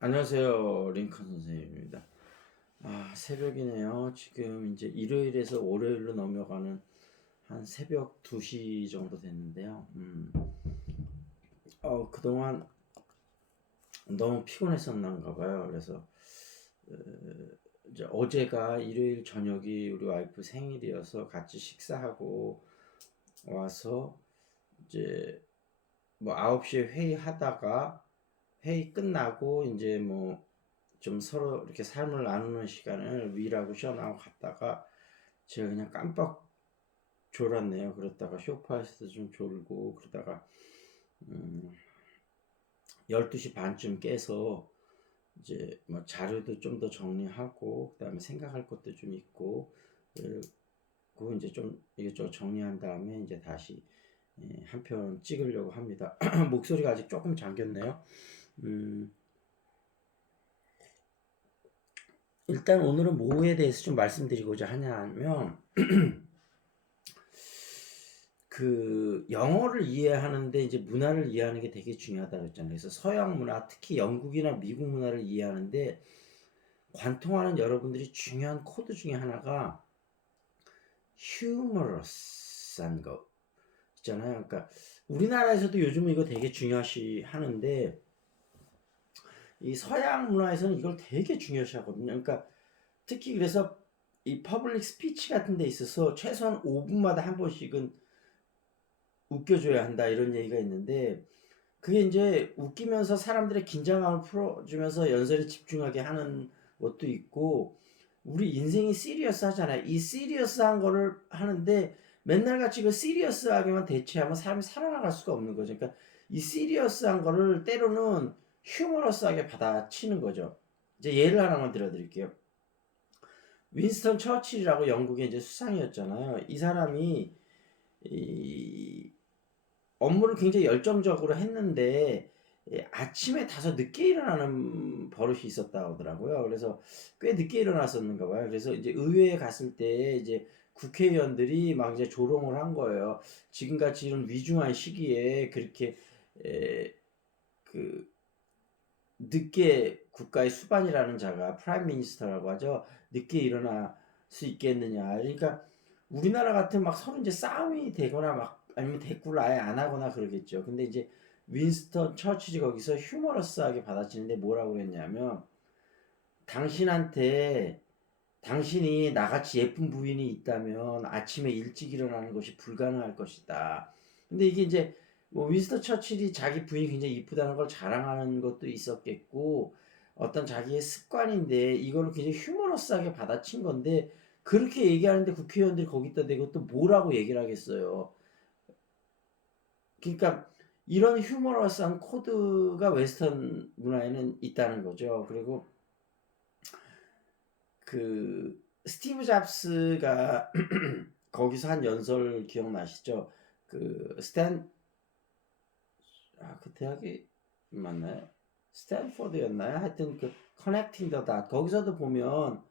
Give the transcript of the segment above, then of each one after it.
안녕하세요. 링컨 선생님입니다. 새벽이네요. 지금 이제 일요일에서 월요일로 넘어가는 한 새벽 2시 정도 됐는데요. 그동안 너무 피곤했었는가 봐요. 그래서 어, 이제 어제가 일요일 저녁이 우리 와이프 생일이어서 같이 식사하고 와서 이제 뭐 9시에 회의하다가 회의 끝나고 이제 뭐 좀 서로 이렇게 삶을 나누는 시간을 일하고 쉬어나고 갔다가 제가 그냥 깜빡 졸았네요. 그러다가 소파에서도 좀 졸고 그러다가 음, 12시 반쯤 깨서 이제 뭐 자료도 좀 더 정리하고 그다음에 생각할 것도 좀 있고 그리고 이제 좀 이것저것 정리한 다음에 이제 다시 한 편 찍으려고 합니다. 목소리가 아직 조금 잠겼네요. 음, 일단 오늘은 뭐에 대해서 좀 말씀드리고자 하냐면 그 영어를 이해하는데 이제 문화를 이해하는 게 되게 중요하다고 했잖아요. 그래서 서양 문화, 특히 영국이나 미국 문화를 이해하는데 관통하는 여러분들이 중요한 코드 중에 하나가 humorous한 거 있잖아요. 그러니까 우리나라에서도 요즘 이거 되게 중요시 하는데 이 서양 문화에서는 이걸 되게 중요시 하거든요. 그러니까 특히 그래서 이 퍼블릭 스피치 같은 데 있어서 최소한 5분마다 한 번씩은 웃겨줘야 한다 이런 얘기가 있는데 그게 이제 웃기면서 사람들의 긴장감을 풀어주면서 연설에 집중하게 하는 것도 있고 우리 인생이 시리어스 하잖아요. 이 시리어스한 거를 하는데 맨날 같이 그 시리어스하게만 대체하면 사람이 살아나갈 수가 없는 거죠. 그러니까 이 시리어스한 거를 때로는 휴머러스하게 받아치는 거죠. 이제 예를 하나만 들어드릴게요. 윈스턴 처칠이라고 영국의 이제 수상이었잖아요. 이 사람이 이 업무를 굉장히 열정적으로 했는데 아침에 다소 늦게 일어나는 버릇이 있었다고 하더라고요. 그래서 꽤 늦게 일어났었는가 봐요. 그래서 이제 의회에 갔을 때 이제 국회의원들이 막 이제 조롱을 한 거예요. 지금같이 이런 위중한 시기에 그렇게 에, 그 늦게 국가의 수반이라는 자가 프라임 미니스터라고 하죠. 늦게 일어날 수 있겠느냐. 그러니까 우리나라 같은 막 서로 이제 싸움이 되거나 막 아니면 대꾸를 아예 안 하거나 그러겠죠. 근데 이제 윈스턴 처칠이 거기서 휴머러스하게 받아치는데 뭐라고 했냐면 당신한테 당신이 나같이 예쁜 부인이 있다면 아침에 일찍 일어나는 것이 불가능할 것이다. 근데 이게 이제 뭐 윈스턴 처칠이 자기 부인이 굉장히 이쁘다는 걸 자랑하는 것도 있었겠고 어떤 자기의 습관인데 이거를 굉장히 휴머러스하게 받아친 건데 그렇게 얘기하는데 국회의원들이 거기다 대고 또 뭐라고 얘기를 하겠어요. 그러니까 이런 휴머러스한 코드가 웨스턴 문화에는 있다는 거죠. 그리고 그 스티브 잡스가 거기서 한 연설 기억나시죠? 그 그 대학이 맞나요? 스탠포드였나요? 하여튼 그 커넥팅 더 닷 거기서도 보면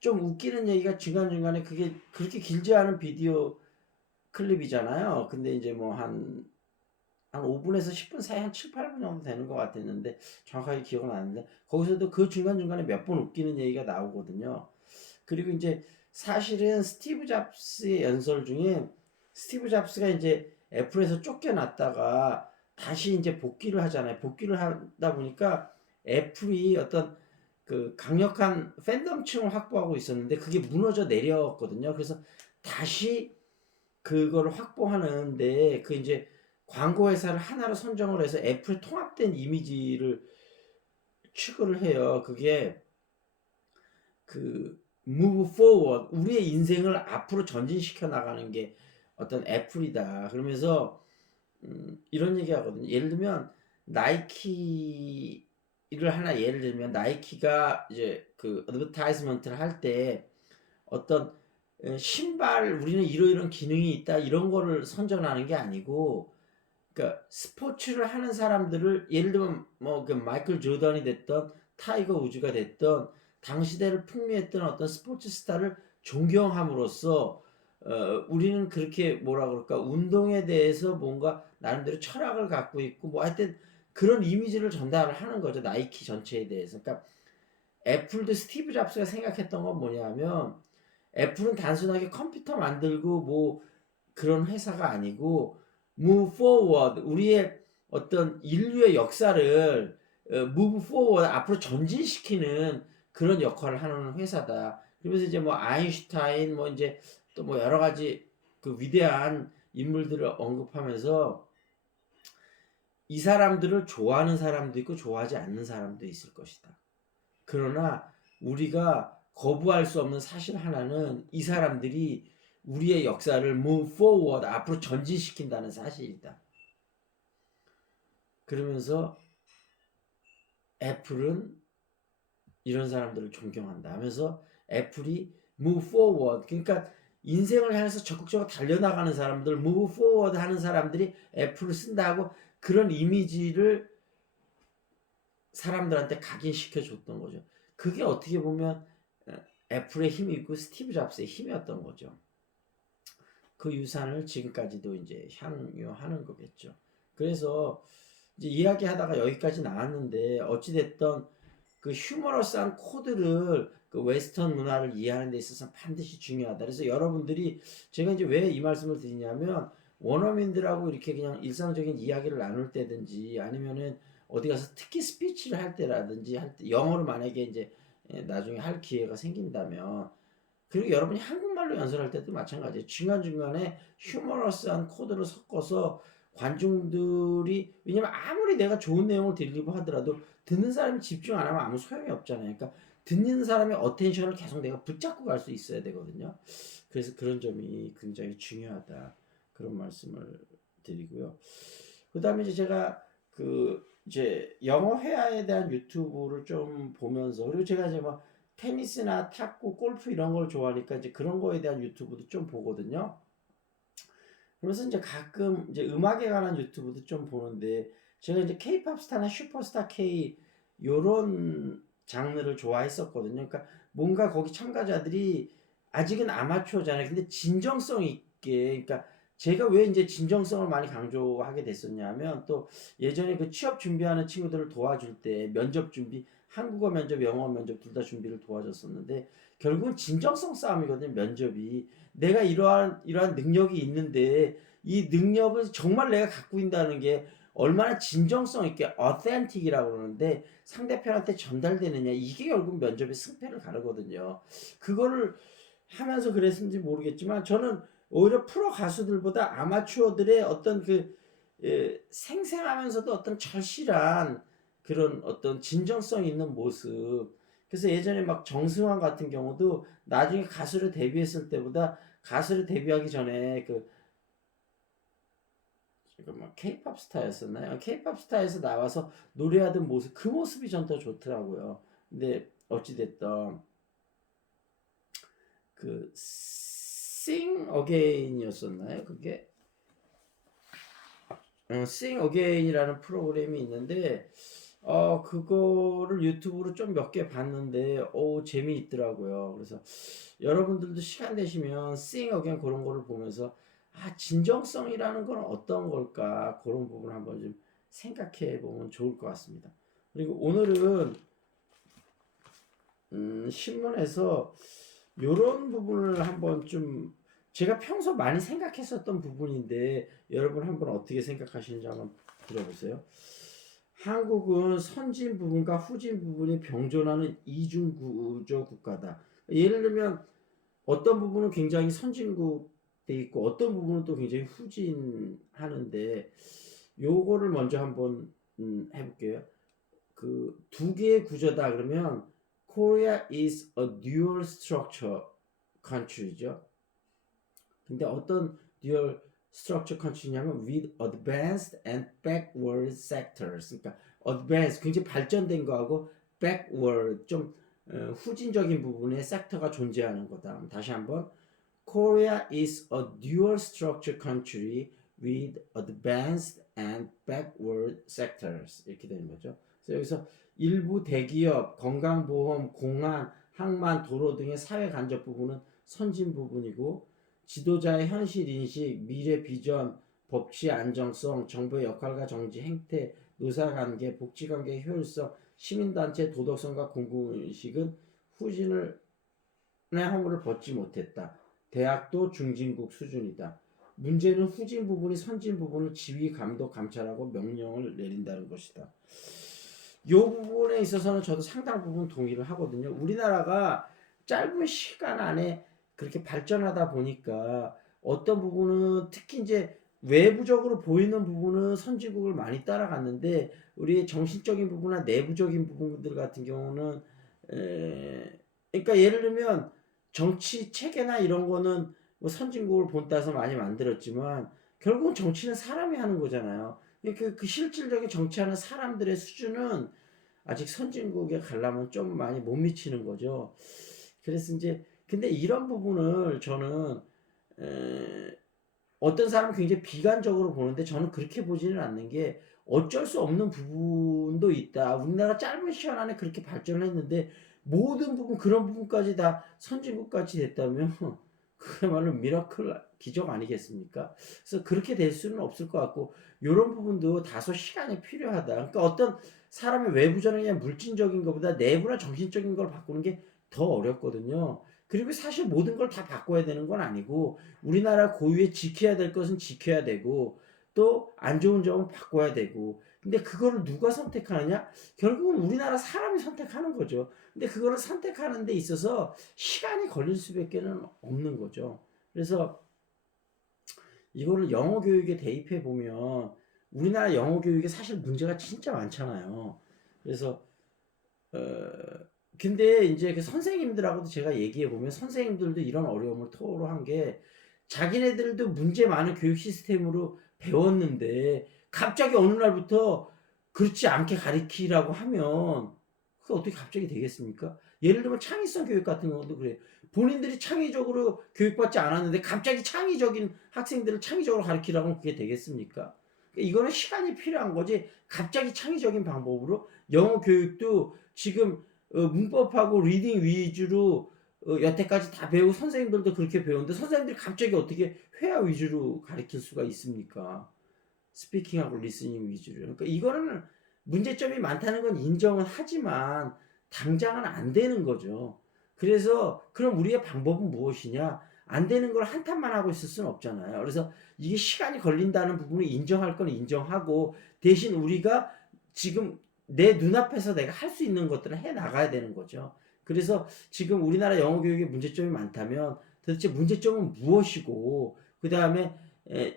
좀 웃기는 얘기가 중간중간에 그게 그렇게 길지 않은 비디오 클립이잖아요. 근데 이제 뭐 한 5분에서 10분 사이 한 7, 8분 정도 되는 것 같았는데 정확하게 기억은 안 나는데 거기서도 그 중간중간에 몇 번 웃기는 얘기가 나오거든요. 그리고 이제 사실은 스티브 잡스의 연설 중에 스티브 잡스가 이제 애플에서 쫓겨났다가 다시 이제 복귀를 하잖아요. 복귀를 하다 보니까 애플이 어떤 그 강력한 팬덤층을 확보하고 있었는데 그게 무너져 내렸거든요. 그래서 다시 그걸 확보하는데 그 이제 광고 회사를 하나로 선정을 해서 애플 통합된 이미지를 추구를 해요. 그게 그 move forward 우리의 인생을 앞으로 전진시켜 나가는 게 어떤 애플이다. 그러면서 이런 얘기 하거든요. 예를 들면 나이키를 하나 예를 들면 나이키가 이제 그 어드버타이즈먼트를 할 때 어떤 신발 우리는 이런 기능이 있다 이런 거를 선전하는 게 아니고 그러니까 스포츠를 하는 사람들을 예를 들면 뭐 그 마이클 조던이 됐던 타이거 우즈가 됐던 당시대를 풍미했던 어떤 스포츠 스타를 존경함으로써 우리는 그렇게 뭐라 그럴까 운동에 대해서 뭔가 나름대로 철학을 갖고 있고 뭐 하여튼 그런 이미지를 전달을 하는 거죠. 나이키 전체에 대해서. 그러니까 애플도 스티브 잡스가 생각했던 건 뭐냐면 애플은 단순하게 컴퓨터 만들고 뭐 그런 회사가 아니고 move forward 우리의 어떤 인류의 역사를 move forward 앞으로 전진시키는 그런 역할을 하는 회사다. 그러면서 이제 뭐 아인슈타인 뭐 이제 또 뭐 여러 가지 그 위대한 인물들을 언급하면서 이 사람들을 좋아하는 사람도 있고 좋아하지 않는 사람도 있을 것이다. 그러나 우리가 거부할 수 없는 사실 하나는 이 사람들이 우리의 역사를 move forward 앞으로 전진시킨다는 사실이다. 그러면서 애플은 이런 사람들을 존경한다 하면서 애플이 move forward 그러니까 인생을 향해서 적극적으로 달려나가는 사람들 move forward 하는 사람들이 애플을 쓴다고 그런 이미지를 사람들한테 각인시켜 줬던 거죠. 그게 어떻게 보면 애플의 힘이 있고 스티브 잡스의 힘이었던 거죠. 그 유산을 지금까지도 이제 향유하는 거겠죠. 그래서 이제 이야기하다가 여기까지 나왔는데 어찌됐던 그 휴머러스한 코드를 그 웨스턴 문화를 이해하는 데 있어서 반드시 중요하다. 그래서 여러분들이 제가 이제 왜 이 말씀을 드리냐면 원어민들하고 이렇게 그냥 일상적인 이야기를 나눌 때든지 아니면은 어디 가서 특히 스피치를 할 때라든지 할 때 영어로 만약에 이제 나중에 할 기회가 생긴다면 그리고 여러분이 한국말로 연설할 때도 마찬가지예요. 중간중간에 휴머러스한 코드를 섞어서 관중들이 왜냐면 아무리 내가 좋은 내용을 드리려고 하더라도 듣는 사람이 집중 안 하면 아무 소용이 없잖아요. 그러니까 듣는 사람의 어텐션을 계속 내가 붙잡고 갈 수 있어야 되거든요. 그래서 그런 점이 굉장히 중요하다. 그런 말씀을 드리고요. 그 다음에 이제 제가 그 이제 영어 회화에 대한 유튜브를 좀 보면서 그리고 제가 이제 뭐 테니스나 탁구, 골프 이런 걸 좋아하니까 이제 그런 거에 대한 유튜브도 좀 보거든요. 그래서 이제 가끔 이제 음악에 관한 유튜브도 좀 보는데 제가 이제 케이팝 스타나 슈퍼스타 K 요런 장르를 좋아했었거든요. 그러니까 뭔가 거기 참가자들이 아직은 아마추어잖아요. 근데 진정성 있게 그러니까 제가 왜 이제 진정성을 많이 강조하게 됐었냐면 또 예전에 그 취업 준비하는 친구들을 도와줄 때 면접 준비 한국어 면접, 영어 면접 둘 다 준비를 도와줬었는데 결국은 진정성 싸움이거든요. 면접이 내가 이러한 능력이 있는데 이 능력을 정말 내가 갖고 있다는 게 얼마나 진정성 있게 authentic이라고 그러는데 상대편한테 전달되느냐 이게 결국 면접의 승패를 가르거든요. 그거를 하면서 그랬는지 모르겠지만 저는 오히려 프로 가수들보다 아마추어들의 어떤 그 생생하면서도 어떤 절실한 그런 어떤 진정성 있는 모습. 그래서 예전에 막 정승환 같은 경우도 나중에 가수를 데뷔했을 때보다 가수를 데뷔하기 전에 그 지금 막 케이팝 스타였었나요? 케이팝 스타에서 나와서 노래하던 모습 그 모습이 전 더 좋더라고요. 근데 어찌 됐던 그 Sing Again이었었나요? 그게 Sing Again이라는 프로그램이 있는데 그거를 유튜브로 좀 몇 개 봤는데 재미있더라고요. 그래서 여러분들도 시간 되시면 Sing Again 그런 거를 보면서 진정성이라는 건 어떤 걸까 그런 부분을 한번 좀 생각해 보면 좋을 것 같습니다. 그리고 오늘은 신문에서 이런 부분을 한번 좀 제가 평소 많이 생각했었던 부분인데 여러분 한번 어떻게 생각하시는지 한번 들어보세요. 한국은 선진 부분과 후진 부분이 병존하는 이중구조 국가다. 예를 들면 어떤 부분은 굉장히 선진국돼 있고 어떤 부분은 또 굉장히 후진하는데 요거를 먼저 한번 해볼게요. 그 두 개의 구조다 그러면 Korea is a dual structure country죠. 근데 어떤 dual structure country냐면 with advanced and backward sectors. 그러니까 advanced 굉장히 발전된 거하고 backward 좀 후진적인 부분에 섹터가 존재하는 거다. 다시 한번 Korea is a dual structure country with advanced and backward sectors 이렇게 되는 거죠. 그래서 여기서 일부 대기업, 건강보험, 공안, 항만, 도로 등의 사회 간접 부분은 선진 부분이고 지도자의 현실 인식, 미래 비전, 법치 안정성, 정부의 역할과 정지 행태 의사관계, 복지관계 효율성, 시민단체 도덕성과 공공의식은 후진을 허물을 벗지 못했다. 대학도 중진국 수준이다. 문제는 후진 부분이 선진 부분을 지휘, 감독, 감찰하고 명령을 내린다는 것이다. 이 부분에 있어서는 저도 상당 부분 동의를 하거든요. 우리나라가 짧은 시간 안에 그렇게 발전하다 보니까 어떤 부분은 특히 이제 외부적으로 보이는 부분은 선진국을 많이 따라갔는데 우리의 정신적인 부분이나 내부적인 부분들 같은 경우는 그러니까 예를 들면 정치 체계나 이런 거는 뭐 선진국을 본따서 많이 만들었지만 결국은 정치는 사람이 하는 거잖아요. 그 실질적인 정치하는 사람들의 수준은 아직 선진국에 가려면 좀 많이 못 미치는 거죠. 그래서 이제 근데 이런 부분을 저는 어떤 사람은 굉장히 비관적으로 보는데 저는 그렇게 보지는 않는 게 어쩔 수 없는 부분도 있다. 우리나라 짧은 시간 안에 그렇게 발전을 했는데 모든 부분 그런 부분까지 다 선진국까지 됐다면 그야말로 미라클 기적 아니겠습니까? 그래서 그렇게 될 수는 없을 것 같고 이런 부분도 다소 시간이 필요하다. 그러니까 어떤 사람의 외부적인 그냥 물질적인 것보다 내부나 정신적인 걸 바꾸는 게 더 어렵거든요. 그리고 사실 모든 걸 다 바꿔야 되는 건 아니고 우리나라 고유의 지켜야 될 것은 지켜야 되고 또 안 좋은 점은 바꿔야 되고 근데 그거를 누가 선택하느냐? 결국은 우리나라 사람이 선택하는 거죠. 근데 그거를 선택하는 데 있어서 시간이 걸릴 수밖에 없는 거죠. 그래서 이거를 영어 교육에 대입해 보면 우리나라 영어 교육에 사실 문제가 진짜 많잖아요. 그래서 어 근데 이제 그 선생님들하고도 제가 얘기해 보면 선생님들도 이런 어려움을 토로한 게 자기네들도 문제 많은 교육 시스템으로 배웠는데 갑자기 어느 날부터 그렇지 않게 가르치라고 하면 그게 어떻게 갑자기 되겠습니까? 예를 들면 창의성 교육 같은 경우도 그래요. 본인들이 창의적으로 교육받지 않았는데 갑자기 창의적인 학생들을 창의적으로 가르치라고 하면 그게 되겠습니까? 이거는 시간이 필요한 거지 갑자기 창의적인 방법으로 영어 교육도 지금 문법하고 리딩 위주로 여태까지 다 배우고 선생님들도 그렇게 배우는데 선생님들이 갑자기 어떻게 회화 위주로 가르칠 수가 있습니까? 스피킹하고 리스닝 위주로. 그러니까 이거는 문제점이 많다는 건 인정은 하지만 당장은 안 되는 거죠. 그래서 그럼 우리의 방법은 무엇이냐? 안 되는 걸 한탄만 하고 있을 수는 없잖아요. 그래서 이게 시간이 걸린다는 부분을 인정할 건 인정하고 대신 우리가 지금 내 눈앞에서 내가 할 수 있는 것들을 해 나가야 되는 거죠. 그래서 지금 우리나라 영어 교육에 문제점이 많다면 도대체 문제점은 무엇이고 그 다음에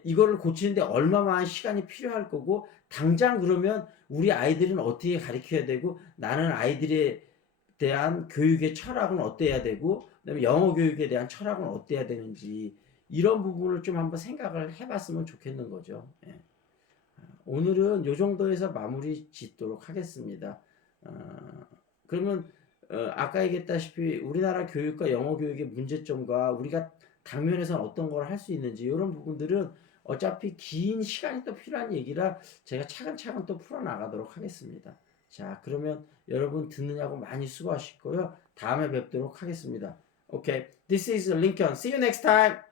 이거를 고치는데 얼마만한 시간이 필요할 거고 당장 그러면 우리 아이들은 어떻게 가르쳐야 되고 나는 아이들에 대한 교육의 철학은 어때야 되고 그다음에 영어 교육에 대한 철학은 어때야 되는지 이런 부분을 좀 한번 생각을 해봤으면 좋겠는 거죠. 예. 오늘은 요 정도에서 마무리 짓도록 하겠습니다. 그러면 아까 얘기했다시피 우리나라 교육과 영어 교육의 문제점과 우리가 당면에서 어떤 걸 할 수 있는지 이런 부분들은 어차피 긴 시간이 또 필요한 얘기라 제가 차근차근 또 풀어나가도록 하겠습니다. 자, 그러면 여러분 듣느냐고 많이 수고하시고요. 다음에 뵙도록 하겠습니다. Okay, this is Lincoln. See you next time.